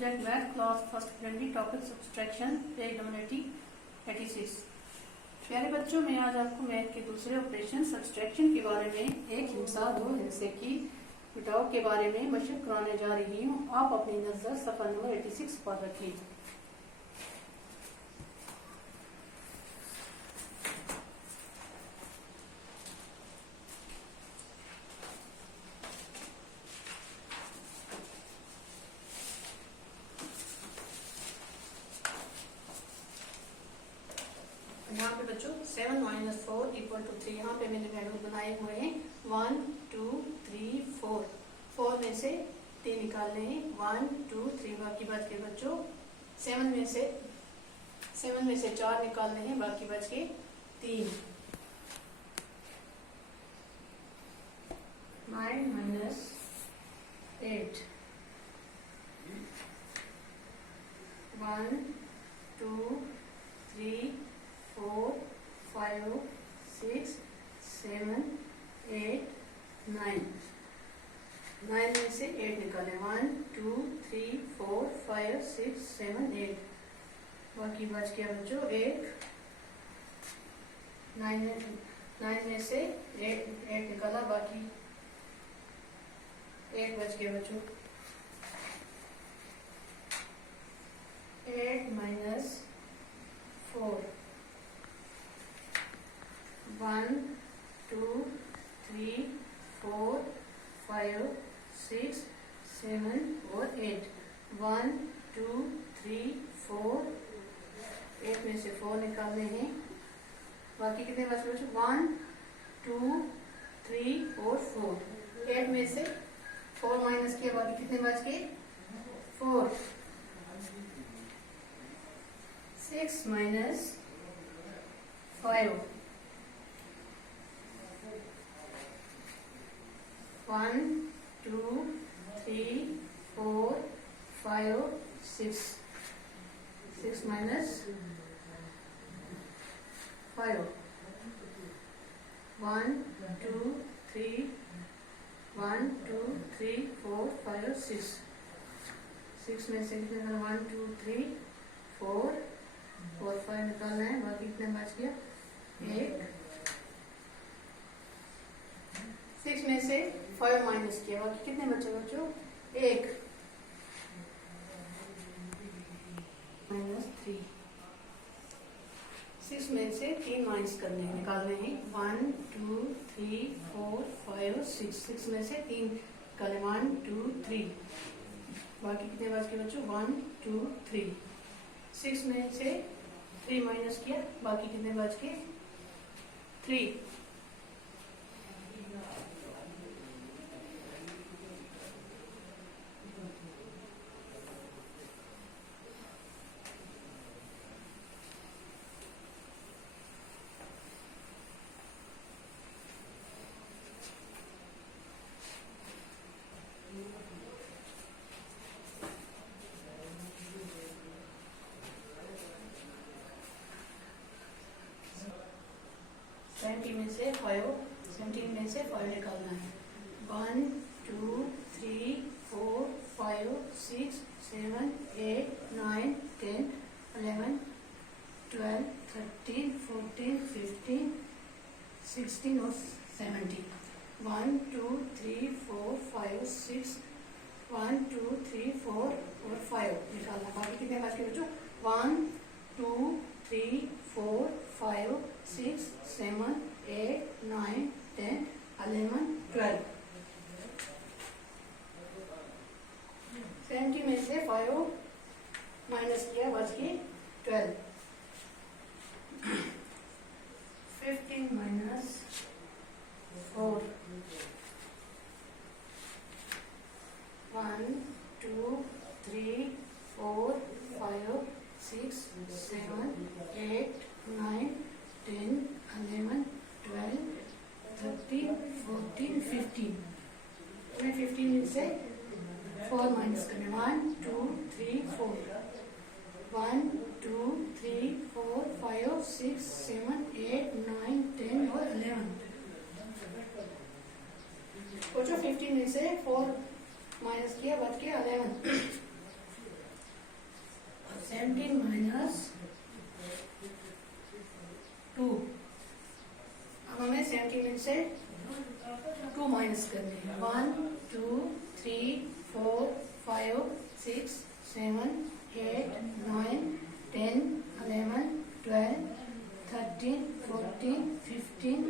Math class first preliminary topic subtraction page number 86। प्यारे बच्चों, मैं आज आपको मैथ के दूसरे ऑपरेशन सब्सट्रैक्शन के बारे में एक हिंसा दो हिस्से की घटाव के बारे में मशक कराने जा रही हूँ। आप अपनी नजर सफा नंबर 86 पर रखिए। यहाँ पे बच्चों 7 - 4 = 3 यहाँ पे मैंने वैल्यू बनाए हुए हैं 1 2 3 4। 4 में से 3 निकालने हैं 1 2 3। बाकी बच के बच्चों 7 में से 4 निकालने हैं, बाकी बच के 3। 9 - 8 1 2 3 4 5 6 7 8 9। 9 में से 8 निकालें 1 2 3 4 5 6 7 8। बाकी बच गया बच्चों 1। 9 में से 8 निकाला, बाकी 1 बच गया बच्चों। 8 - 4 1 2 3 4 5 6 7 और 8। 1 2 3 4 8 में से 4 निकालने हैं, बाकी कितने बच गए? 1 2 3 और 4। 8 में से 4 माइनस किया, बाकी कितने बच गए? 4। 6 - 5 1 2 3 4 5 6 6 - 5 1 2 3 1 2 3 4 5 6। 6 में से कितने? 1 2 3 4 और 5 निकालना है, बाकी कितने बच गया? 1। 6 में से 5 माइनस किया, बाकी कितने बचे बच्चों? 1 - 3। 6 में से 3 माइनस करने हैं, निकालने हैं 1 2 3 4 5 6। 6 में से 3 निकाले 1 2 3। बाकी कितने बच गए बच्चों? 1 2 3। 6 में से 3 माइनस किया, बाकी कितने बच गए? 3। में से 17 में से 5 निकालना है। 1 2 3 4 5 6 7 8 9 10 11 12 13 14 15 16 और 17। 1 2 3 4 5 6 1 2 3 4 और 5 निकालना। बाकी कितने बच गए बच्चों? 1 2 3 4 5 6 7 8 9 10 11 12। 70 में से 5 माइनस किया, बच गए 12। 15 - 4 1 2 3 4 5 6 7 8 9 10 11 12 13 14 15। 15 में से 4 माइनस करने 1 2 3 4 1 2 3 4 5 6 7 8 9 10 और 11। बच्चों 15 में से 4 माइनस किया, बच गया 11। -2। अब हमें 17 में से 2 माइनस करने हैं। 1 2 3 4 5 6 7 8 9 10 11 12 13 14 15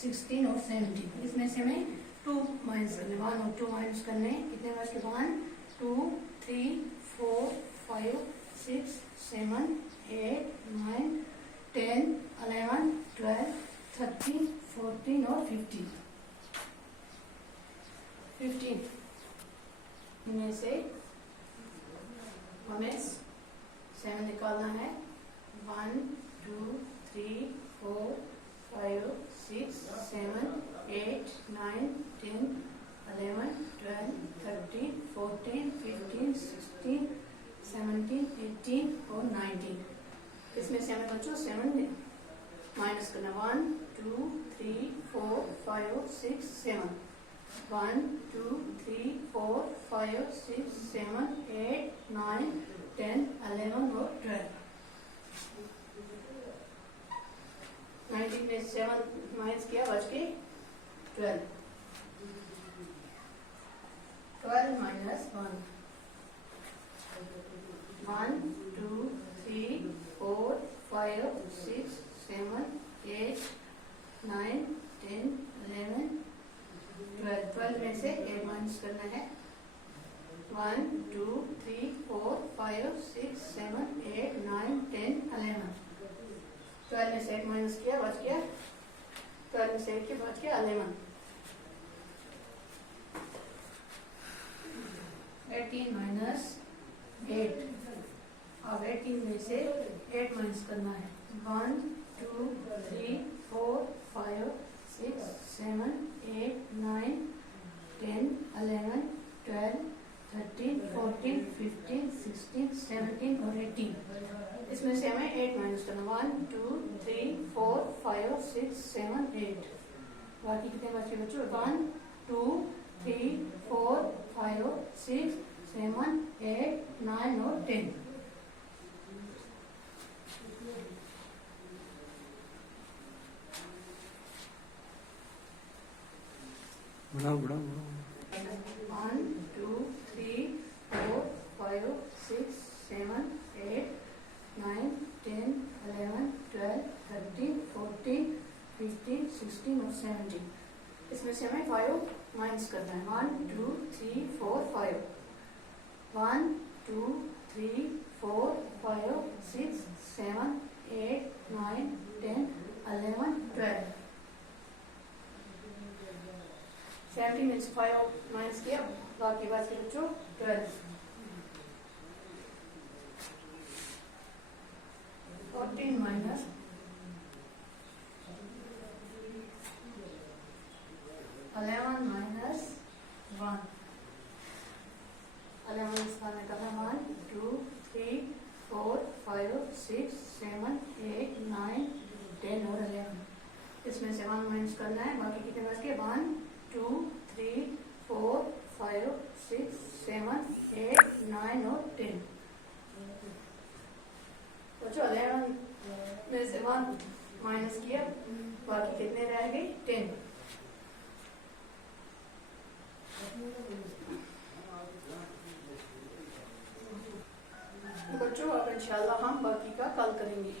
16 और 17। इसमें से हमें 2 माइनस करने, 1 और 2 माइनस करने। कितने बच के? 1 2 3 4 5 6 7 8 9 10 11 12 13 14 और 15 इनमें से हमें 7 निकालना है। 1 2 3 4 5 6 7 8 9 10 11 12 13 14 15 16 17 18 और 19। इसमें से हमें बच्चों 7 माइनस करना। 1 2 3 4 5 6 7 1 2 3 4 5 6 7 8 9 10 11 और 12। 19 में 7 माइनस किया, बच के 12। 12 माइनस 1 1 2 3 4 5 6 7 8 9 10 11 12। 12 में से 8 माइनस करना है। 1 2 3 4 5 6 7 8 9 10 11। 12 में से 8 माइनस किया, बच गया 12 में से 8 के बच गया 11। 18 माइनस 8। अब 18 में से 8 माइनस करना है। 1 2 3 4 5 6 7 8 9 10 11 12 13 14 15 16 17 और 18। इसमें से हमें 8 माइनस करना। 1 2 3 4 5 6 7 8। बाकी कितने बचे बच्चों? 1 2 3 4 5 6 7 8 9 और 10। बढ़ाओ बढ़ाओ 1 2 3 4 5 6 7 8 9 10 11 12 13 14 15 16 और 17। इसमें से हमें 5 माइनस करना है। 1 2 3 4 5 1 2 3 4 5 6 7 8 9 10 11 12। 17 में से 5 माइनस किया, बाकी बात के बच्चों 12। 14 माइनस 11 माइनस 1। 11 इसका निकालना। 1 2 3 4 5 6 7 8 9 10 और 11। इसमें से 1 माइनस करना है, बाकी कितने बच गए? 1 2 3 4 5 6 7 8 9 और 10। बच्चों 11 में से 1 माइनस किया, बाकी कितने रह गए? 10। बच्चों अब इंशाल्लाह हम बाकी का कल करेंगे।